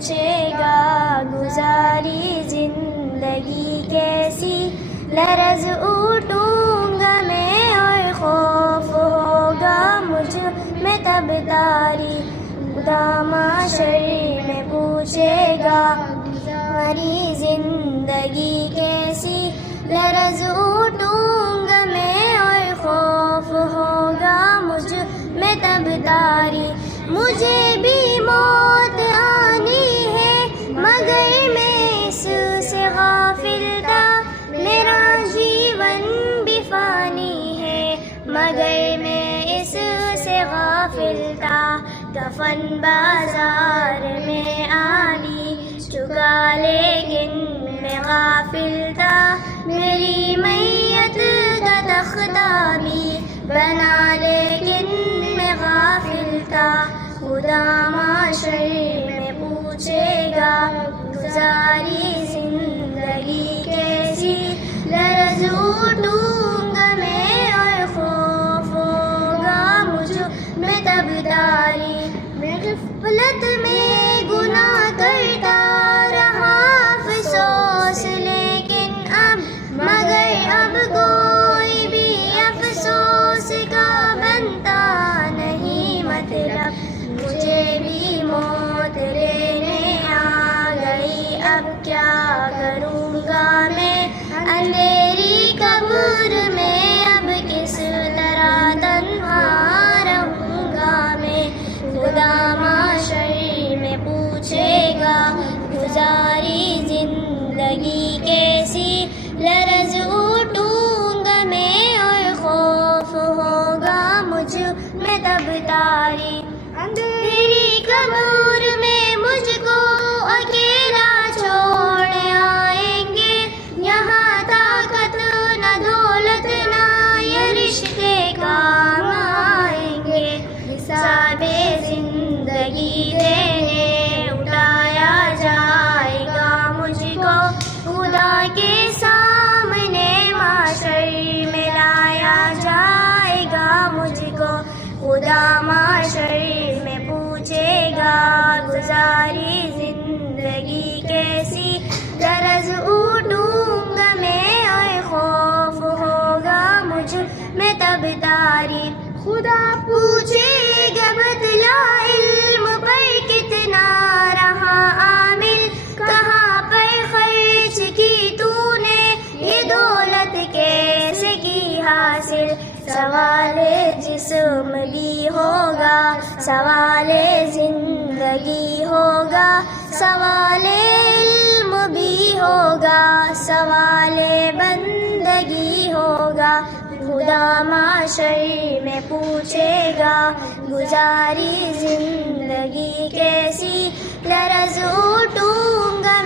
پوچھے گا گزاری زندگی کیسی، لرز اٹھوں گا میں اور خوف ہوگا مجھ میں تب تاری، خدا محشر میں پوچھے گا گزاری زندگی کیسی، لرز اٹھوں گا میں اور خوف ہوگا مجھ میں تب تاری، مجھے بھی موت آنی ہے مگر میں اس سے غافل تھا، میرا جیون بھی فانی ہے مگر میں اس سے غافل تھا، کفن بازار میں آنی چکا لیکن میں غافل تھا، میری میت کا تختہ بھی بنا لیکن میں غافل تھا، خدا محشر میں پوچھے گا گزاری زندگی کیسی، لرز اٹھوں گا میں اور خوف ہوگا مجھ میں تب تاری، میں غفلت میں گناہ کرتا رہا افسوس لیکن اب مگر اب کوئی بھی افسوس کا بنتا نہیں مطلب، مجھے بھی موت لینے آ گئی اب کیا کروں گا میں، اندھیری قبر میں اب کس طرح تنہا رہوں گا میں، خدا محشر میں پوچھے گا گزاری زندگی کیسی، لرز اٹھوں گا میں اور خوف ہوگا مجھ میں تب تاری، اندھیری قبر میں مجھ کو اکیلا چھوڑ آئیں گے، یہاں طاقت نہ دولت نہ یہ رشتے کام آئیں گے، حساب زندگی دینے اٹھایا جائے گا مجھ کو، خدا کے سامنے محشر میں لایا جائے گا مجھ کو، خدا محشر میں پوچھے گا گزاری زندگی کیسی، لرز اٹھوں گا میں اور خوف ہوگا مجھ میں تب تاری، خدا پوچھے گا بتلا علم پر کتنا رہا عامل، کہاں پر خرچ کی تو نے یہ دولت کیسے کی حاصل، سوال جسم بھی ہوگا سوال زندگی ہوگا، سوال علم بھی ہوگا سوال بندگی ہوگا، خدا محشر میں پوچھے گا گزاری زندگی کیسی، لرز اٹھوں گا